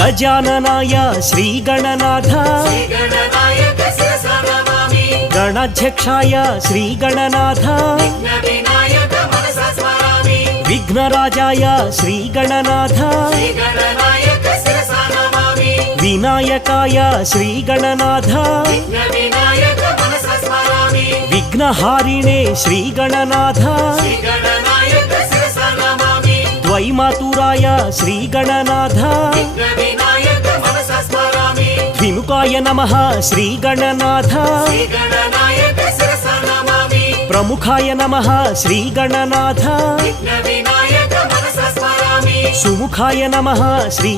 गजाननाय श्रीगणनाथ गणाध्यक्षाय श्रीगणनाथ विघ्नराजाय श्रीगणनाथ विनायकाय श्रीगणनाथ विघ्नहारिणे श्रीगणनाथ द्वैमातुराय श्रीगणनाथ द्विमुखाय नमः श्रीगणनाथ प्रमुखाय नमः श्रीगणनाथ सुमुखाय नमः श्री